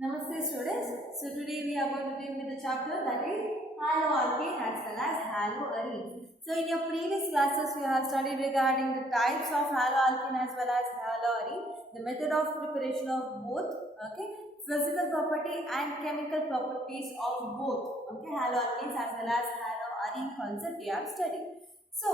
Namaste students. So today we are going to deal with the chapter that is haloalkane as well as haloarene. So in your previous classes you have studied regarding the types of haloalkane as well as haloarene, the method of preparation of both, okay, physical property and chemical properties of both, okay, haloalkanes as well as haloarene concept we have studied. So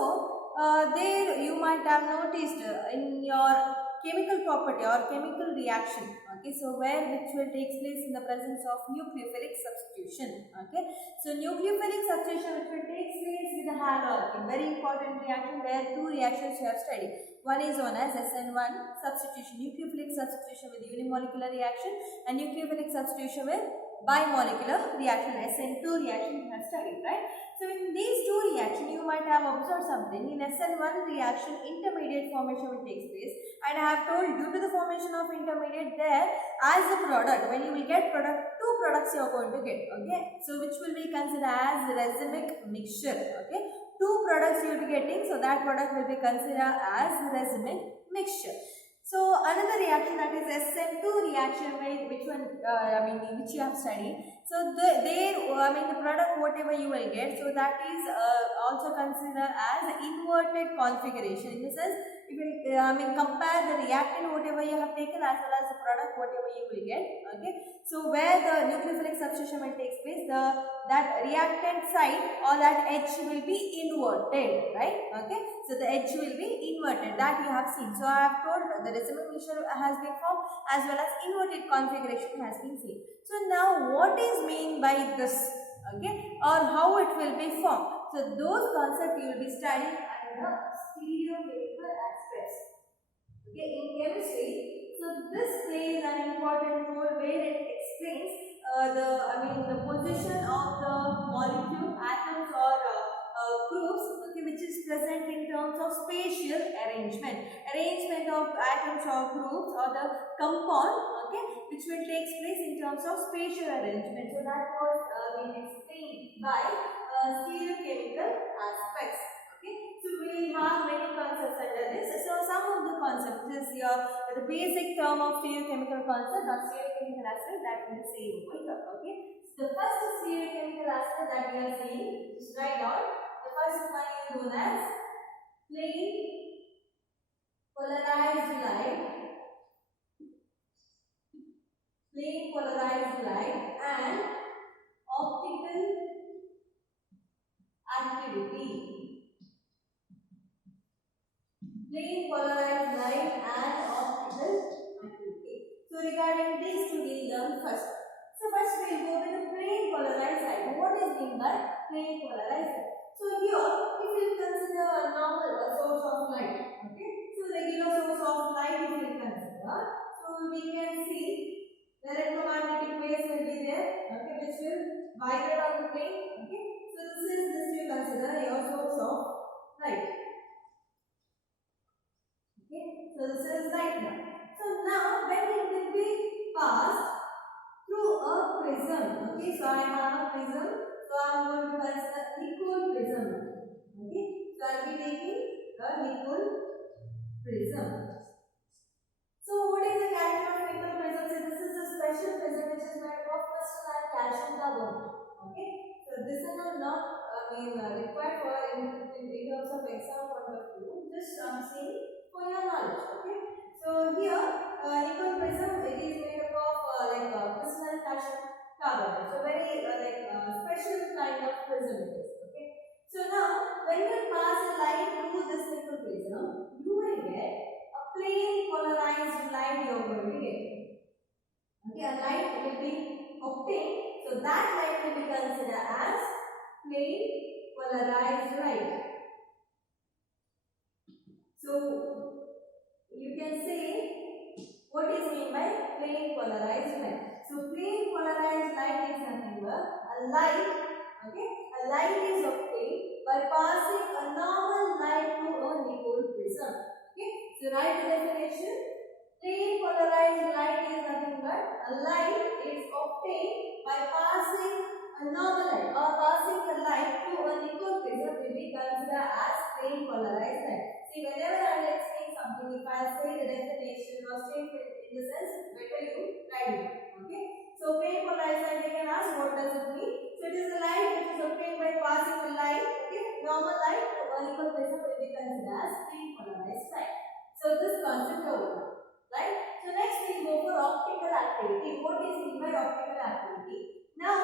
there you might have noticed in your chemical property or chemical reaction, okay, so which will take place in the presence of nucleophilic substitution, okay. So nucleophilic substitution which will take place with the haloalkane, very important reaction where two reactions you have studied. One is known as SN1 substitution, nucleophilic substitution with unimolecular reaction, and nucleophilic substitution with bimolecular reaction, SN2 reaction you have studied, right? So in these two reactions you might have observed something. In SN1 reaction intermediate formation will take place, and I have told due to the formation of intermediate there as the product, when you will get product, two products you are going to get, okay, so which will be considered as racemic mixture, okay, two products you will be getting, so that product will be considered as racemic mixture. So another reaction, that is SN2 reaction, which you have studied. So the product whatever you will get, so that is also considered as inverted configuration. In the sense, you will compare the reactant whatever you have taken as well as the product whatever you will get, okay. So where the nucleophilic substitution will take place, that reactant side or that edge will be inverted, right, okay. So the edge will be inverted, that you have seen. So I have told the racemic mixture has been formed as well as inverted configuration has been seen. So now what is mean by this, okay, or how it will be formed? So those concepts you will be studying under the stereochemical aspects, okay, in chemistry. So this plays an important role where it explains the position of the molecule, atoms or groups, okay, which is present in terms of spatial arrangement of atoms or groups or the compound, okay, which will take place in terms of spatial arrangement. So that was being explained by stereochemical aspects, okay. So we have many concepts under this. So some of the concepts is the basic term of stereochemical concept or stereochemical aspect that we will see over here, okay. So the first stereochemical aspect that we are seeing, just write down. The first one is known as plain polarized light, and optical activity. Plain polarized light and optical activity. So regarding these two we'll learn first. So first we'll go with the plain polarized light. What is mean by plain polarized light? So here if you consider a normal source of light, okay. So regular source of light if you consider, so we can see the electromagnetic waves will be there, okay, which will vibrate on the plane, okay. So this you consider your source of light, okay. So this is light now. So now when it will be passed through a prism, okay. So I have a prism, so I am going to consider Nicol prism, okay. So I will be taking a Nicol prism. So what is the character of Nicol prism? So this is a special prism which is made of crystal and calcium carbonate, okay. So this is not required for in terms of exam point of view. Just saying for your knowledge, okay. So here Nicol prism, it is made up of crystal and calcium carbonate. So very special kind of prism it is, okay. So now when you pass a light through this Nicol prism, you will get a plain polarized light you are going to get, okay. A light will be obtained, so that light will be considered as plain polarized light. So you can say what is meant by plain polarized light. So plain polarized light is nothing but a light, okay. A light is obtained by passing a normal light through a Nicol prism, okay. So write the definition. Plain polarized light is nothing but a light is obtained by passing a normal light or passing the light through a Nicol prism will be considered as plain polarized light. See, whenever I will explain something, if I say the definition or statement in the sense, better you write it, okay. So So plane polarized light, we can ask what does it mean? So it is the light which is obtained by passing the light, okay, normal light to unequal prism will be considered as plane polarized light. So this concept over, right? So next we go for optical activity. What is meant by optical activity? Now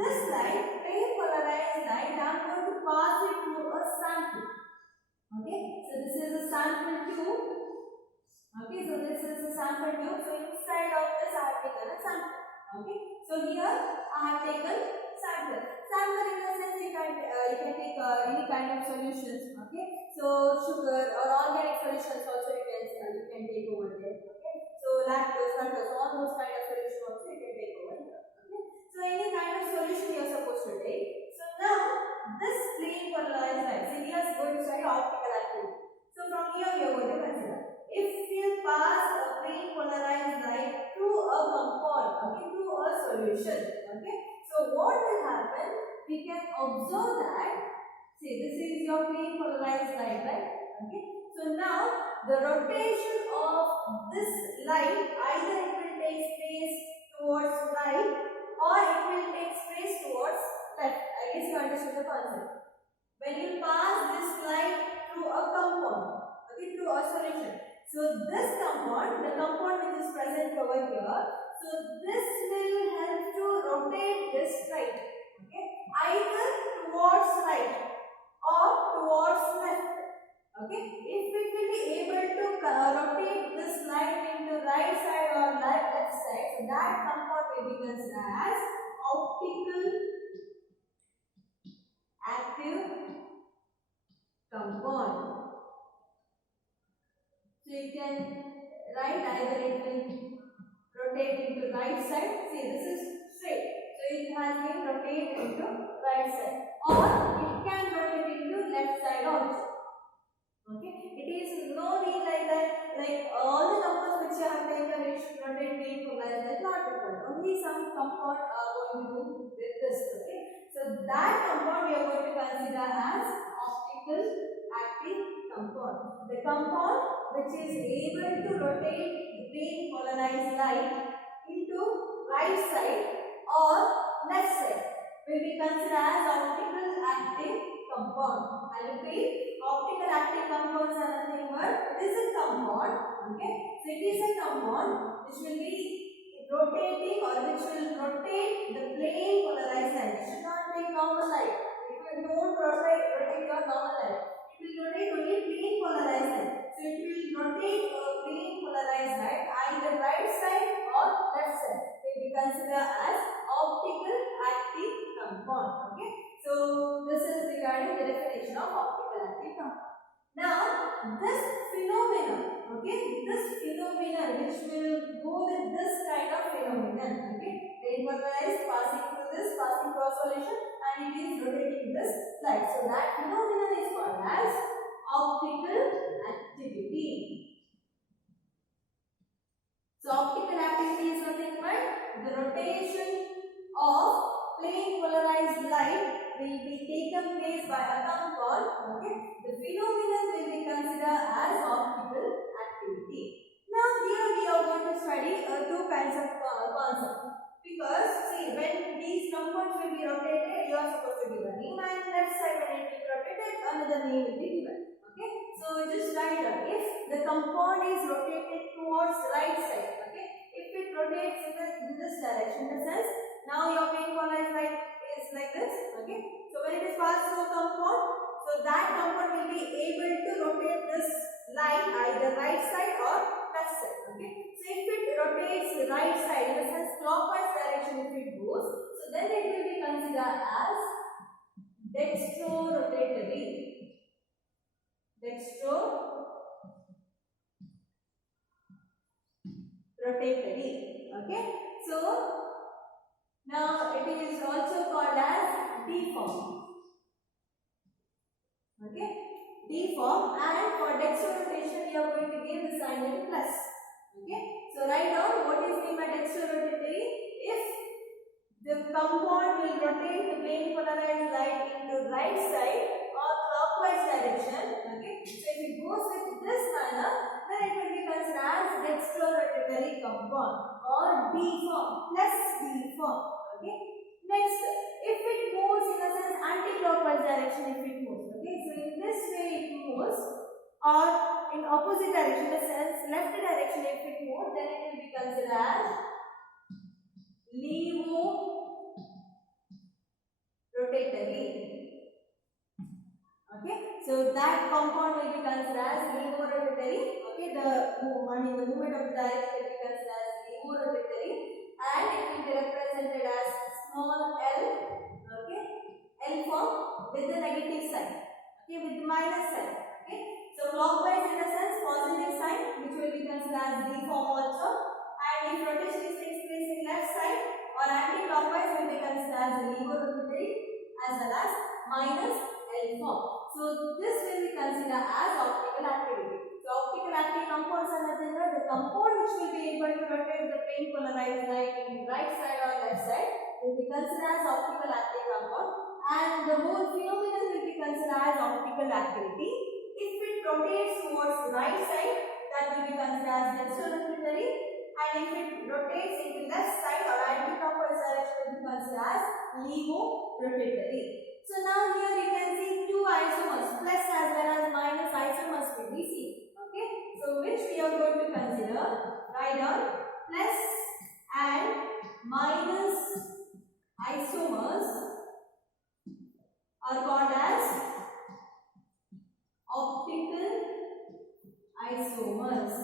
this light, plane polarized light, I am going to pass it through a sample. Okay, so this is a sample tube. Okay, so this is a sample tube. So inside of this I have taken a sample. Okay, so here I have taken sample. Sample in the sense you can take any kind of solutions. Okay, so sugar or organic solutions also you can take over there. Okay, so lactose, fructose, all those kind of solutions also you can take over here. Okay, so any kind of solution you are supposed to take. So now this plane polarized light. So we are going to study optical activity. So from here we are going to consider if we pass a plane polarized light through a compound, okay, through a solution. Okay, so what will happen? We can observe that. See, this is your plane polarized light, right? Okay, so now the rotation of this light, either it will take space towards right or it will take space towards left. I guess you understood the concept. When you pass this light through a compound, okay, through a solution. So this compound, the compound which is present over here, so this will help to rotate this light, okay, either towards right or towards left. Okay, if it will be able to rotate this light into right side or left side, so that compound will be considered as optical active compound. So you can write either it will rotate into right side. See, this is straight, so it has been rotated into right side, or it can rotate into left side also. Okay, it is no need like that. Like all the compounds which you have taken, it should rotate plane polarized light, not required. Only some compound are going to do with this. Okay, so that compound we are going to consider as optical active compound. The compound which is able to rotate the plane polarized light into right side or left side will be considered as optical active compound. I repeat, optical active compounds are nothing but it is a compound. Okay, so it is a compound which will be rotating or which will rotate the plane polarized light. It should not take normal light. It will don't rotate your normal light. It will rotate only plane polarized light. So it will rotate a plane polarized light either right side or left side. It will be considered as optical active compound. Okay, so this is regarding the definition of optical active compound. Now this phenomenon, okay, this phenomenon which will go with this kind of phenomenon, okay, plane polarized passing through a solution and it is rotating this light. So that phenomenon is called as optical activity. So optical activity is nothing but the rotation of plane polarized light will be taken place by a compound. Okay, the phenomenon will be considered as optical activity. Now here we are going to study two kinds of concepts, because see, when these compounds will be rotated, you are supposed to give a name, and left side when it will be rotated, another name will be given. Okay, so just write down if the compound is rotated towards right side. Okay, if it rotates in this direction, in the sense now your plane polarized light is like this. Okay, so when it is passed through a compound, so that compound will be able to rotate this light either right side or left side. Okay, so if it rotates right side, in the sense clockwise direction if it goes, so then it will be considered as dextrorotatory. Dextrorotatory. Okay, so now it is also called as deform. Okay, deform, and for dextrorotation we are going to give the sign in plus. Okay, so write down what is meant by dextrorotatory. If the compound will rotate the plane polarized light into right side or clockwise direction. Okay, so if it goes with this manner, then it will be considered as dextrorotatory compound or D form, plus D form. Okay. Next, if it moves in a sense anti-clockwise direction, if it moves. Okay. So in this way it moves, or in opposite direction, the sense left direction, if it moves, then it will be considered as levo rotatory. Okay, so that compound will be considered as levorotatory. Okay, the movement of the direction will be considered as levorotatory, and it will be represented as small l. Okay, L form with the negative sign. Okay, with the minus sign. Okay, so clockwise in the sense positive sign, which will be considered as D form also, and if rotation is takes place in left side or anti-clockwise, will be considered as levorotatory as well as minus L form. So this will be considered as optical activity. So optical active compounds are nothing but the compound which will be able to rotate the plane polarized light in right side or left side will be considered as optical active compound, and the whole phenomenon will be considered as optical activity. If it rotates towards the right side, that will be considered as dextrorotatory, and if it rotates into left side or anti-clockwise direction, will be considered as levorotatory. So now here you can see two isomers, plus as well as minus isomers will be seen. Okay, so which we are going to consider? Write down plus and minus isomers are called as optical isomers,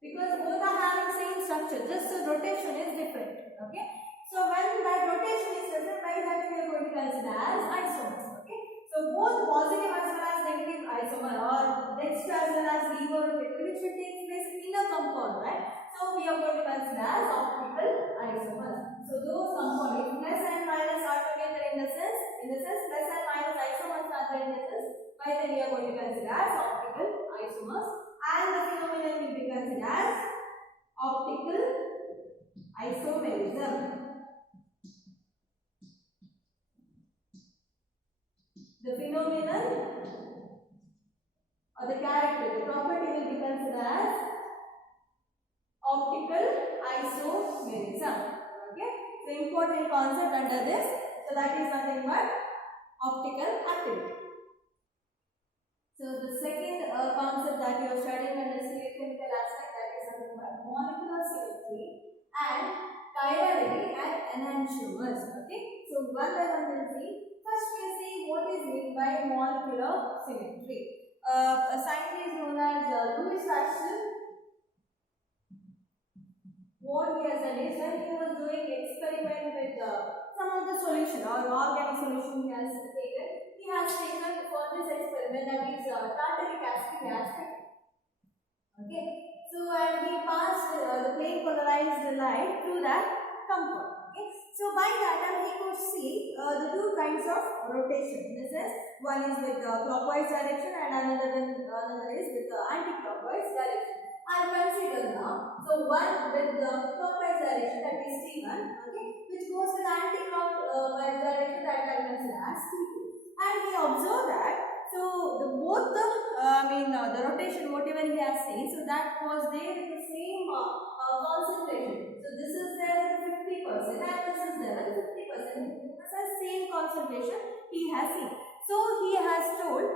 because both are having same structure, just the rotation is different. Okay, so when that rotation is different, by that we are going to consider as isomers. Okay, so both positive as well as negative isomer or dextro as well as levorotatory, which will take place in a compound, right? So we are going to consider as optical isomers. So those compounds, if plus and minus are together in the sense plus and minus isomers are there in the sense, by then we are going to consider as optical isomers, and the phenomenon will be considered as optical isomerism. The phenomenon or the character, the property will be considered as optical isomerism. Okay, so important concept under this. So that is nothing but optical activity. So the second concept that you are studying under chemical aspect, that is nothing but molecular symmetry and chirality and enantiomers. Okay, so one by one we'll see. First we see what is meant by molecular symmetry. A scientist known as Louis Pasteur, what he has done is, when he was doing experiment with some of the solution or organic solution he has taken for this experiment, that is tartaric acid. Okay, so and he passed the plane polarized light through that compound. Okay, so by that time he could see the two kinds of rotation. This is one is with the clockwise direction and another is with the anti-clockwise direction. I'll consider now. So one with the clockwise direction, that is T1, okay, which goes with anti-clockwise direction, that I'll consider as T2. And he observed that both the rotation whatever he has seen, so that was there with the same concentration. So this is there with 50% and this is there with 50%. This is same concentration he has seen. So he has told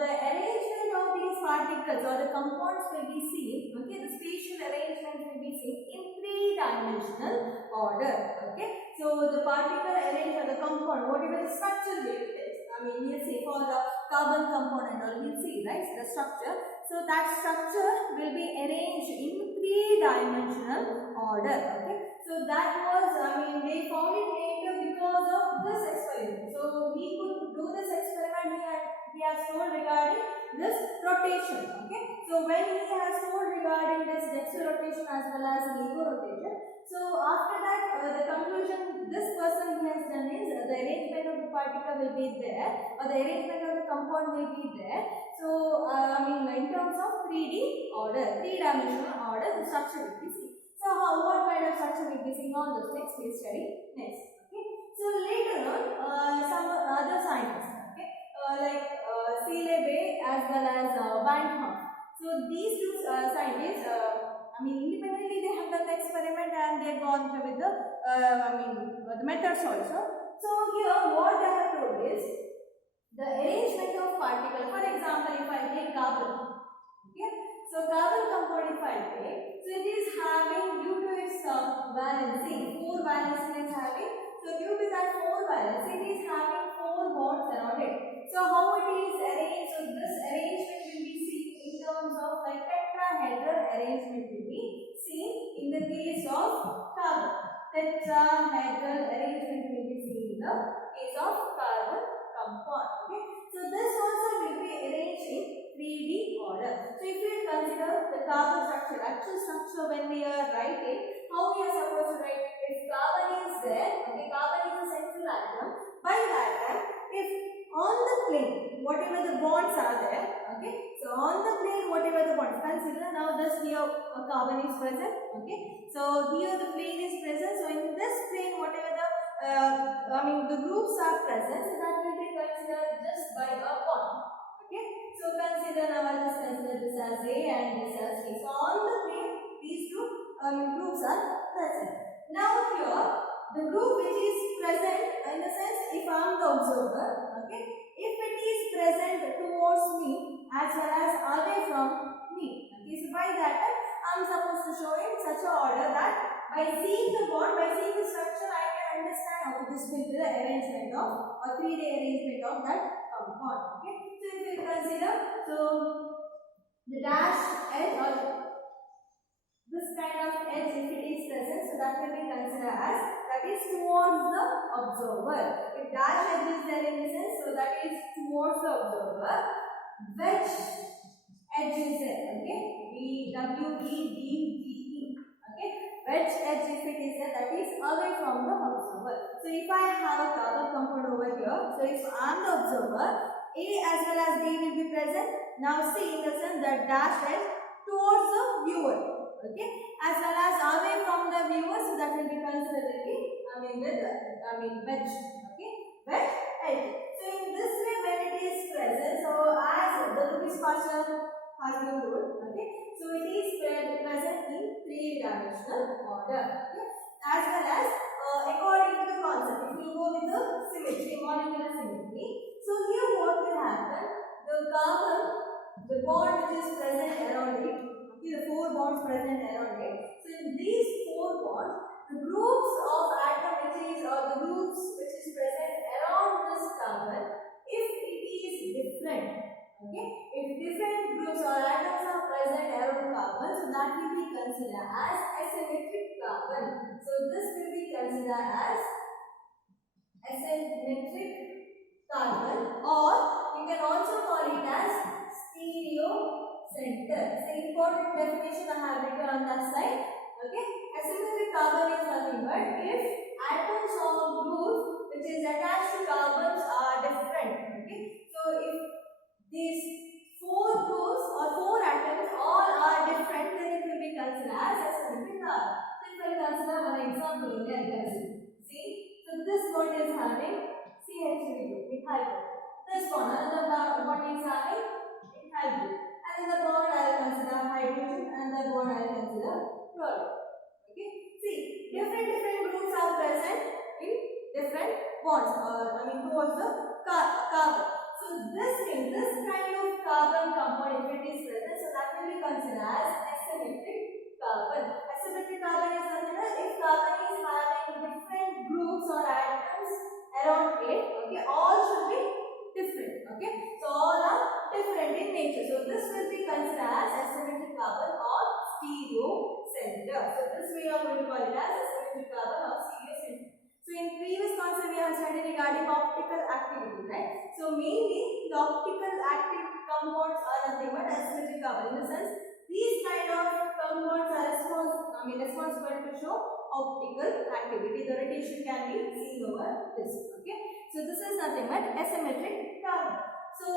the arrangement of these particles or the compounds will be seen. Okay, the spatial arrangement will be seen in three-dimensional order. Okay, so the particle arranged or the compound, whatever the structure will be. We'll see for the carbon compound and all, we'll see, right, the structure. So that structure will be arranged in three-dimensional order. Okay, so that was, they found it later because of this experiment. So we could do this experiment he has told regarding this rotation. Okay, so when he has told regarding this dextrorotation as well as levorotation, so after that the conclusion this person he has done is the arrangement of the particle will be there, or the arrangement of the compound will be there. So in terms of 3D order, three-dimensional order, the structure will be seen. So what kind of structure will be seen? All those things we study next. Okay, so later on some other scientists, okay, like Seeley Bay as well as Van Hoff. So these two scientists independently they have done the experiment and they have gone through with the the methods also. So here what they have told is the arrangement of particles. For example, if I take carbon, okay, so carbon compound if I take, so it is having, due to its valency, 4 valency is having. So due to that 4 valency, it is having 4 bonds around it. So how it is arranged? So this arrangement will be seen in terms of like tetrahedral arrangement will be seen in the case of carbon. Tetrahedral arrangement will be seen in the case of carbon compound. Okay. So this also will be arranged in 3D order. So if you consider the carbon structure, actual structure when we are writing, how we are supposed to write? If carbon is there, okay, carbon is a central atom. By that time, if on the plane, whatever the bonds are there, okay, so on the plane, whatever the bonds, consider now this here carbon is present, okay, so here the plane is present. So in this plane, whatever the the groups are present, so that will be considered just by a bond. Okay, so consider now I just consider this as A and this as B. So on the plane, these two groups are present. Now here, the group which is present, in the sense if I am the observer, okay, if it is present towards me as well as away from me, okay, so by that I am supposed to show in such a order that by seeing the bond, by seeing the structure, I can understand how this will be the arrangement of or 3D arrangement of that compound. Okay, so if you consider, so the dash edge or this kind of edge, if it is present, so that will be considered as that is towards the observer. If dash edge is there in the sense, so that is towards the observer. Wedge edge is there, okay, WEDGE, okay, wedge edge if it is there, that is away from the observer. So if I have a carbon compound over here, so if I am the observer, A as well as B will be present. Now see in the sense that dash edge towards the viewer, okay, as well as away from the viewer, so that will be considered wedge, okay, wedge edge. So in this way, when it is present, so as the Lewis Pasteur has been told, okay, so it is present in 3-dimensional order, okay, as well as according to the concept, if you go with the symmetry, molecular symmetry, so here what will happen? The carbon, the bond which is present around it, okay, the 4 bonds present around it. So in these 4 bonds, the groups of atom which is or the groups which is present around this carbon, if it is different, okay, if different groups or atoms are present around carbon, so that will be considered as asymmetric carbon. So this will be considered as asymmetric carbon, or you can also call it as stereo center. So important definition I have written on that side. Okay, asymmetric carbon is nothing but if atoms or groups which is attached to carbons are different. Okay, so if these 4 groups or 4 atoms all are different, then it will be considered as asymmetric carbon. So if I consider one example here, you can see. So this bond is having CH3 group, methyl group. This bond, another bond is having methyl group. Another bond I will consider hydrogen, another bond I will consider fluoride. Okay, see, different groups are present in different bonds, towards the carbon. So this means this kind of carbon compound, if it is present, so that will be considered as asymmetric carbon. Asymmetric carbon is considered if carbon is having different groups or atoms around it. Okay, all should be different. Okay, so all are different in nature. So this will be considered as asymmetric carbon or stereo center. So this we are going to call it as asymmetric carbon or stereo center. So in previous concept we have studied regarding optical activity, right? So mainly the optical active compounds are nothing but asymmetric carbon. In the sense, these kind of compounds are responsible to show optical activity. The rotation can be seen over this. Okay, so this is nothing but asymmetric carbon. So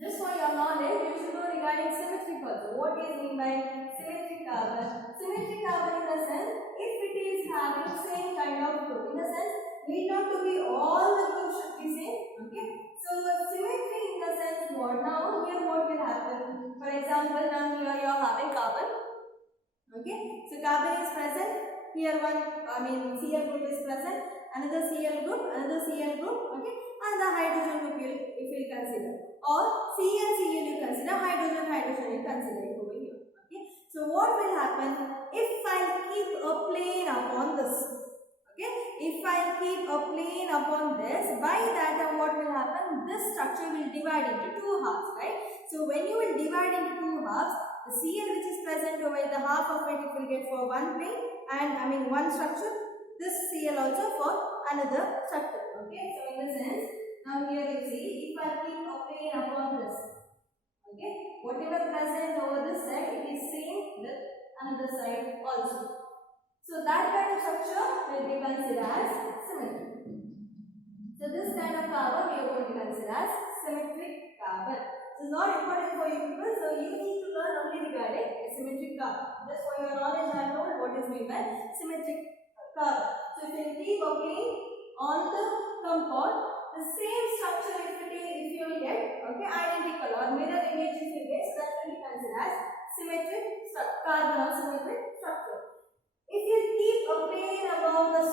just for your knowledge, you should know regarding symmetric also. What is mean by symmetric carbon? Symmetric carbon in the sense, if it is having same kind of group, in the sense, need not to be all the groups should be same. Okay, so symmetry in the sense what? Now here what will happen? For example, now here you are having carbon. Okay, so carbon is present here. Cl group is present, another Cl group, okay, and the hydrogen group if you consider, or Cl you consider, hydrogen you consider it over here. Okay, so what will happen if I keep a plane upon this? Okay, if I keep a plane upon this, by that what will happen? This structure will divide into two halves, right? So when you will divide into two halves, the Cl which is present over the half of it will get for one plane, and one structure. This Cl also for another structure. Okay, so in the sense, now here you see, if I keep a plane upon this, okay, whatever present over this side, it is same with another side also. So that kind of structure will be considered as symmetric. So this kind of carbon we are going to consider as symmetric carbon. This is not important for you people, so you need to learn only regarding a symmetric carbon. Just for your knowledge, I know what is meant by symmetric carbon. So if you keep a plane on the compound, the same structure if you will get, okay, identical or mirror image if you get, so that will be considered as symmetric carbon or symmetric structure. If you keep a plane above this,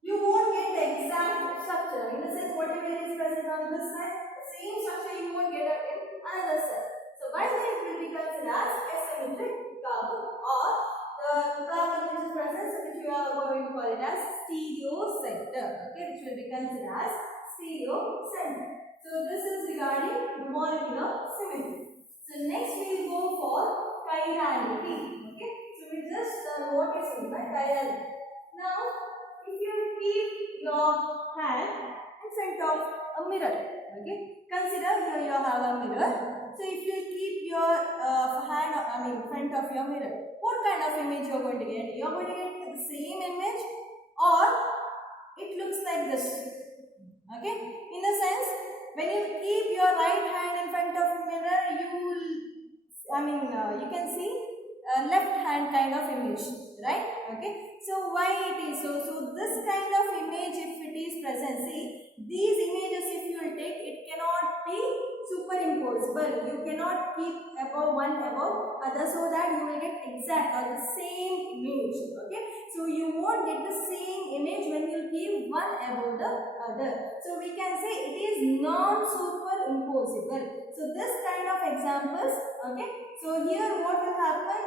you won't get the exact structure. In the sense, whatever is present on this side, the same structure you won't get in another side. So by that it will be considered as asymmetric carbon, or the carbon which is present, which we are going to call it as stereo center. Okay, which will be considered as stereo center. So this is regarding the molecular symmetry. So next we will go for chirality. Okay, so we just learn what is meant by chirality. Now, if you keep your hand in front of a mirror, okay, consider here you have a mirror. So if you keep your hand, in front of your mirror, what kind of image you are going to get? You are going to get the same image, or it looks like this. Okay, in a sense, when you keep your right hand in front of the mirror, you will, you can see left hand kind of image, right? Okay, so why it is so? So this kind of image, if it is present, see, these images if you will take, it cannot be superimposable. You cannot keep one above other, so that you will get exact or the same image. Okay, so you won't get the same image when you keep one above the other. So we can say it is non-superimposable. So this kind of examples, okay. So here what will happen,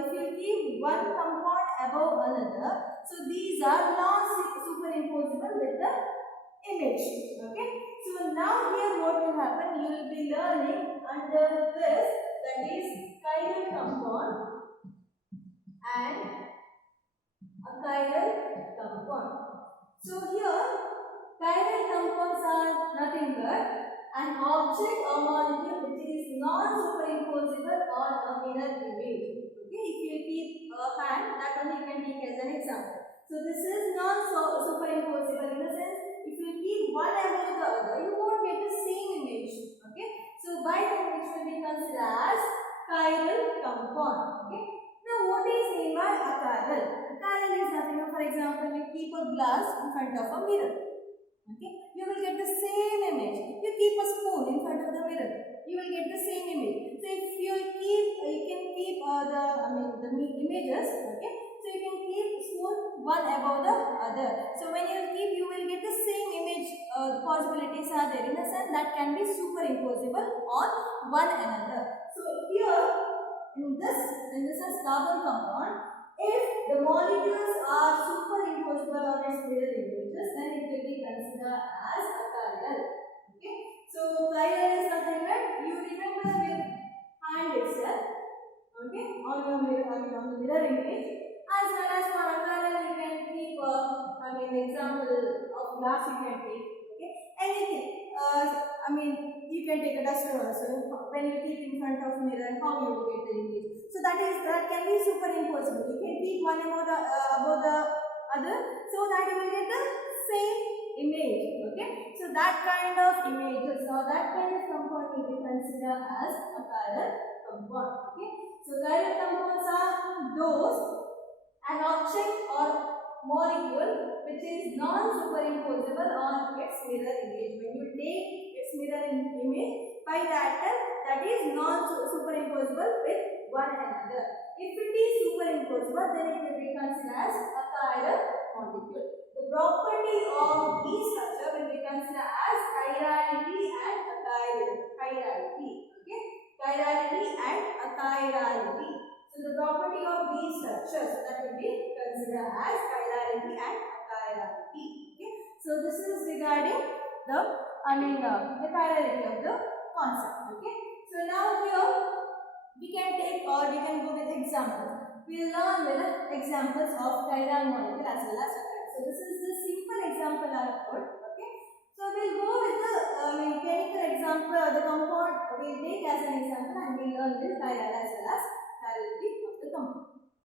if you keep one compound above another, so these are non-superimposable with the image. Okay, so now here what will happen, you will be learning under this, that is chiral compound and a chiral compound. So here chiral compounds are nothing but an object or molecule which is non-superimposable on a mirror image. Okay, if you keep a hand, that only you can take as an example. So this is non-superimposable in the sense, if you keep one above the other, you won't get the same image. Okay, so by that which will be considered as chiral compound. Okay, now what is meant by a chiral? A chiral is nothing but, for example, you keep a glass in front of a mirror. Okay, you will get the same image. You keep a spoon in front of the mirror, you will get the same image. So if you can keep the images. Okay, so you can keep spoon one above the other. So when you keep, you will get the same image. Possibilities are there in the sense that can be superimposable on one another. So here in this is carbon compound. If the molecules are superimposable on its mirror images, then it will be considered as a chiral. Okay, so chiral is nothing but, you remember with hand itself, okay, on your mirror, on the mirror image, as well as for a chiral you can keep example of glass you can take, okay, anything. You can take a duster also. When you keep in front of mirror, how you will get the image? So that can be superimposable. You can keep one above the other, so that you will get the same image. Okay, so that kind of images or that kind of compound will be considered as a chiral compound. Okay, so chiral compounds are those, an object or molecule which is non-superimposable on its mirror image. When you take its mirror image, by that is non-superimposable with one another. If it is chirality and achirality. So the property of these structures that will be considered as chirality and achirality. Okay. So this is regarding the chirality of the concept. Okay. So now here we can take or we can go with examples. We will learn with examples of chiral molecule as well as peptide. So this is the simple example I have put. Okay. So we'll go with the chemical example or the compound we'll take as an example and we'll learn with chiral as well as chirality